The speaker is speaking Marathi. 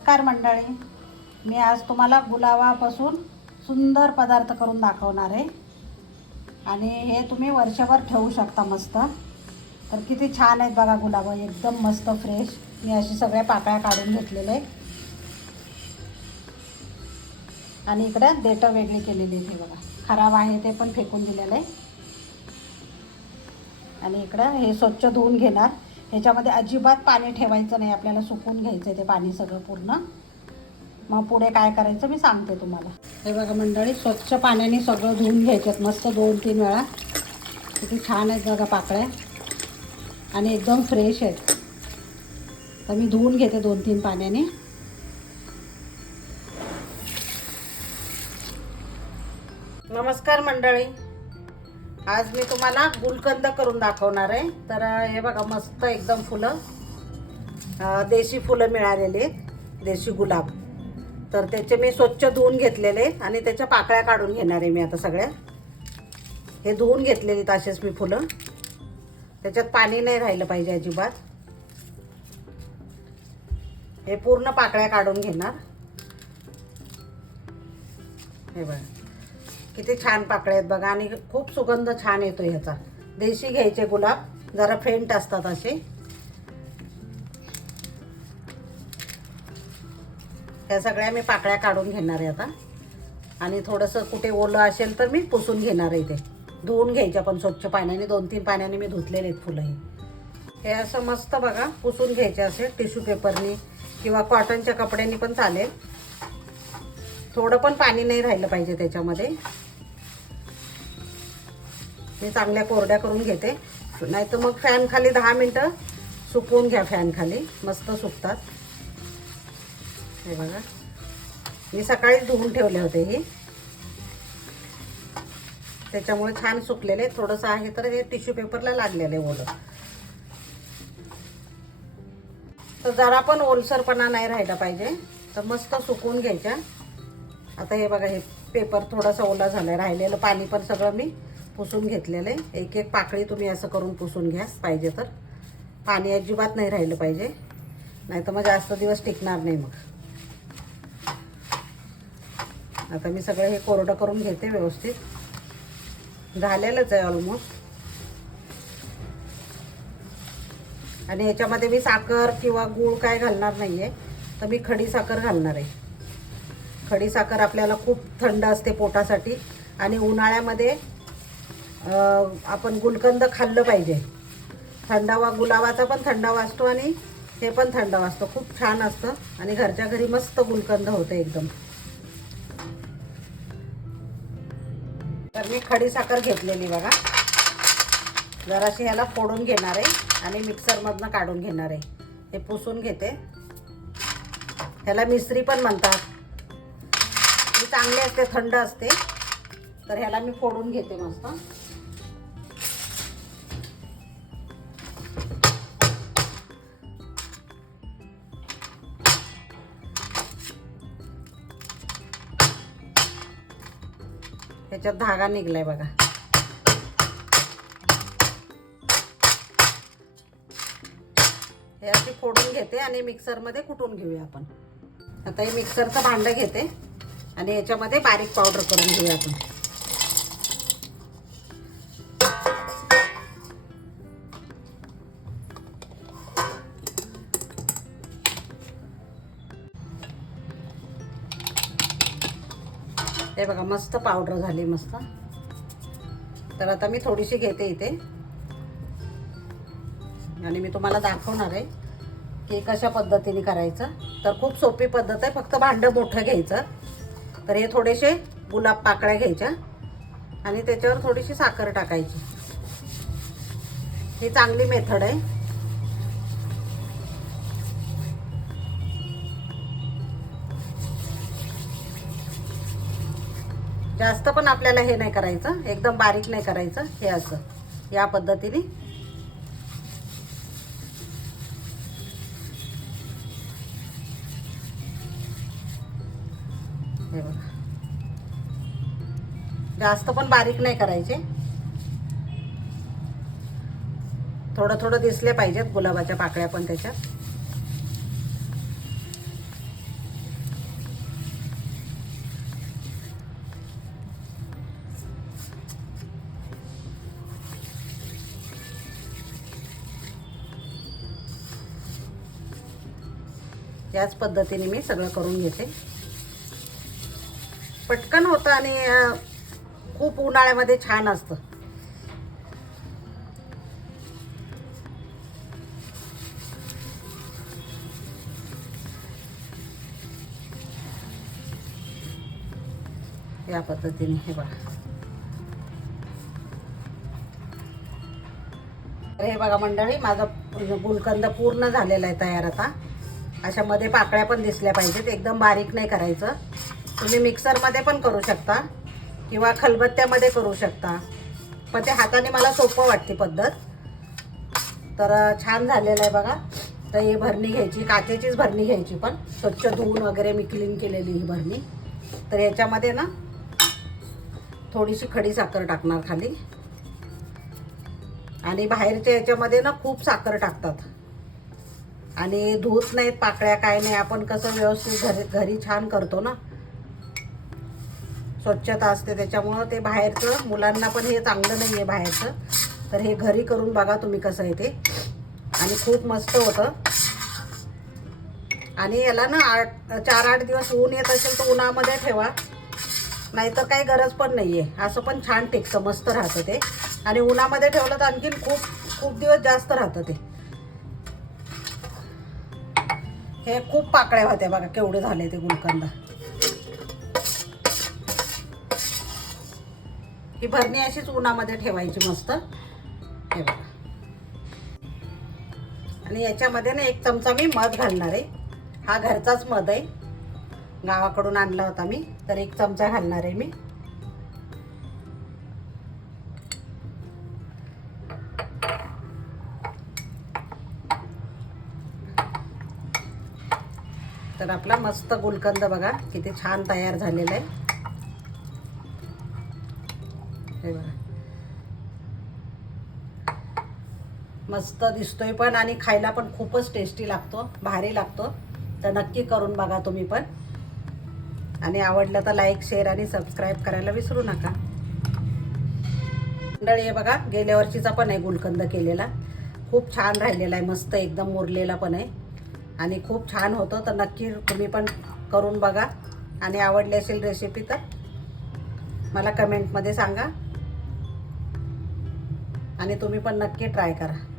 नमस्कार मंडळी. मी आज तुम्हाला गुलाबापासून सुंदर पदार्थ करून दाखवणार आहे. आणि हे तुम्ही वर्षभर ठेवू शकता मस्त. तर किती छान आहेत बघा गुलाब एकदम मस्त फ्रेश मी अशी सगळ्या पाकळ्या काढून घेतलेले. आणि इकडे देटं वेगळी केलेली आहे बघा. खराब आहे ते पण फेकून दिलेलं आहे. आणि इकडं हे स्वच्छ धुवून घेणार. ह्याच्यामध्ये अजिबात पाणी ठेवायचं नाही. आपल्याला सुकून घ्यायचं आहे ते पाणी सगळं पूर्ण. मग पुढे काय करायचं मी सांगते तुम्हाला. हे बघा मंडळी स्वच्छ पाण्याने सगळं धुवून घ्यायचं मस्त दोन तीन वेळा. किती छान आहेत बघा पाकळ्या. आणि एकदम फ्रेश आहेत. तर मी धुवून घेते दोन तीन पाण्याने. नमस्कार मंडळी. आज मी तुम्हाला गुलकंद करून दाखवणार आहे. तर हे बघा मस्त एकदम फुलं. देशी फुलं मिळालेली आहेत देशी गुलाब. तर त्याचे मी स्वच्छ धुवून घेतलेले आणि त्याच्या पाकळ्या काढून घेणार आहे मी आता सगळ्या. हे धुवून घेतलेली तसेच मी फुलं. त्याच्यात पाणी नाही राहिलं पाहिजे अजिबात. हे पूर्ण पाकळ्या काढून घेणार. हे बघा. किती छान पाकळे आहेत बघा. आणि खूप सुगंध छान येतो ह्याचा देशी घ्यायचे गुलाब. जरा फेंट असतात असे. ह्या सगळ्या मी पाकळ्या काढून घेणार आहे आता. आणि थोडंसं कुठे ओलं असेल तर मी पुसून घेणार आहे ते. धुवून घ्यायच्या पण स्वच्छ पाण्याने. दोन तीन पाण्याने मी धुतलेले आहेत फुलं हे. हे असं मस्त बघा पुसून घ्यायचे असे. टिश्यू पेपरनी किंवा कॉटनच्या कपड्यांनी पण चालेल. थोडं पण पाणी नाही राहिलं पाहिजे त्याच्यामध्ये. मी चांगल्या कोरड्या करून घेते. नाही तर मग फॅन खाली दहा मिनटं सुकवून घ्या फॅन खाली. मस्त सुकतात. हे बघा. मी सकाळीच धुवून ठेवले होते हे. त्याच्यामुळे छान सुकलेले. थोडंसं आहे तर हे टिश्यू पेपरला लागलेले ओलं. तर जरा पण ओलसरपणा नाही राहिला पाहिजे. तर मस्त सुकवून घ्यायच्या. आता हे बघा हे पेपर थोडासा ओला झाला. आहे राहिलेलं पाणी पण सगळं मी पुसून घेतलेलं. आहे एक एक पाकळी तुम्ही असं करून पुसून घ्या पाहिजे तर. पाणी अजिबात नाही राहिलं पाहिजे. नाही तर मग जास्त दिवस टिकणार नाही मग. आता मी सगळं हे कोरडं करून घेते व्यवस्थित. झालेलंच आहे ऑलमोस्ट आणि ह्याच्यामध्ये मी साखर किंवा गूळ काय घालणार नाही आहे तर मी खडी साखर घालणार आहे. खडी साखर आपल्याला खूप थंड असते पोटासाठी. आणि उन्हाळ्यामध्ये आपण गुलकंद खाल्लं पाहिजे. थंडावा गुलाबाचा पण थंडावा असतो आणि हे पण थंडावा असतो खूप छान असतं. आणि घरच्या घरी मस्त गुलकंद होतं एकदम. तर मी खडीसाखर घेतलेली बघा. जराशी ह्याला फोडून घेणार आहे आणि मिक्सरमधनं काढून घेणार आहे. हे पुसून घेते. ह्याला मिस्त्री पण म्हणतात. ही चांगली असते थंड असते. तर ह्याला मी फोडून घेते मस्त. ह्याच्यात धागा निघलाय बघा. हे अशी फोडून घेते आणि मिक्सरमध्ये कुटून घेऊया आपण. आता हे मिक्सरचं भांडं घेते आणि याच्यामध्ये बारीक पावडर करून घेऊया आपण. हे बघा मस्त पावडर झाली मस्त. तर आता मी थोडीशी घेते इथे. आणि मी तुम्हाला दाखवणार आहे की कशा पद्धतीने करायचं. तर खूप सोपी पद्धत आहे फक्त भांडं मोठं घ्यायचं. तर हे थोडेसे गुलाब पाकळ्या घ्यायच्या. आणि त्याच्यावर थोडीशी साखर टाकायची. ही चांगली मेथड आहे. जास्त पण आपल्याला हे नाही करायचं. एकदम बारीक नाही करायचं. हे असं. या पद्धतीने. हे बघा. जास्त पण बारीक नाही करायचे. थोडं थोडं दिसले पाहिजेत गुलाबाच्या पाकळ्या पण त्याच्यात. याच पद्धतीने मी सगळं करून घेते. पटकन होतं आणि खूप उन्हाळ्यामध्ये छान असतं. या पद्धतीने हे बघा. हे बघा मंडळी माझा गुलकंद पूर्ण झालेला आहे तयार आता. अशा मध्ये पाकळ्या पण दिसल्या पाहिजेत. एकदम बारीक नाही करायचं. तुम्ही मिक्सरमध्ये पण करू शकता. किंवा खलबत्त्यामध्ये करू शकता. पण ते हाताने मला सोपं वाटते पद्धत. तर छान झालेलं आहे बघा. तर ही भरणी घ्यायची. काचेचीच भरणी घ्यायची पण. स्वच्छ धुवून वगैरे मी क्लीन केलेली ही भरणी. तर याच्यामध्ये ना थोडीशी खडी साखर टाकणार खाली. आणि बाहेरच्या याच्यामध्ये ना खूप साखर टाकतात. आणि धूत नाहीत पाकळ्या काय नाही. आपण कसं व्यवस्थित घरी घरी छान करतो ना. स्वच्छता असते त्याच्यामुळं ते बाहेरचं मुलांना पण हे चांगलं नाही आहे बाहेरचं. तर हे घरी करून बघा तुम्ही कसं आहे ते. आणि खूप मस्त होतं. आणि याला ना आठ चार आठ दिवस ऊन येत असेल तर उन्हामध्ये ठेवा. नाहीतर काही गरज पण नाही आहे असं पण छान टिकतं मस्त राहतं ते. आणि उन्हामध्ये ठेवलं तर आणखीन खूप खूप दिवस जास्त राहतं ते. हे खूप पाकळ्या होत्या बघा केवढे झाले ते गुलकंद. ही भरणी अशीच उन्हामध्ये ठेवायची मस्त. हे बघा. आणि याच्यामध्ये ना एक चमचा मी मध घालणार आहे. हा घरचाच मध आहे. गावाकडून आणला होता मी तर एक चमचा घालणार आहे मी. तर आपला मस्त गुलकंद बघा किती छान तयार झालेला आहे. हे बघा. मस्त दिसतोय पण आणि खायला पण खूपच टेस्टी लागतो भारी लागतो. तर नक्की करून बघा तुम्ही पण. आणि आवडलं तर लाईक शेअर आणि सबस्क्राईब करायला विसरू नका. मंडळी हे बघा गेल्या वर्षीचा पण आहे गुलकंद केलेला. खूप छान राहिलेला आहे मस्त एकदम मुरलेला पण आहे. आणि खूप छान होतं तर नक्की तुम्ही पण करून बघा. आणि आवडली असेल रेसिपी तर मला कमेंटमध्ये सांगा. आणि तुम्ही पण नक्की ट्राय करा.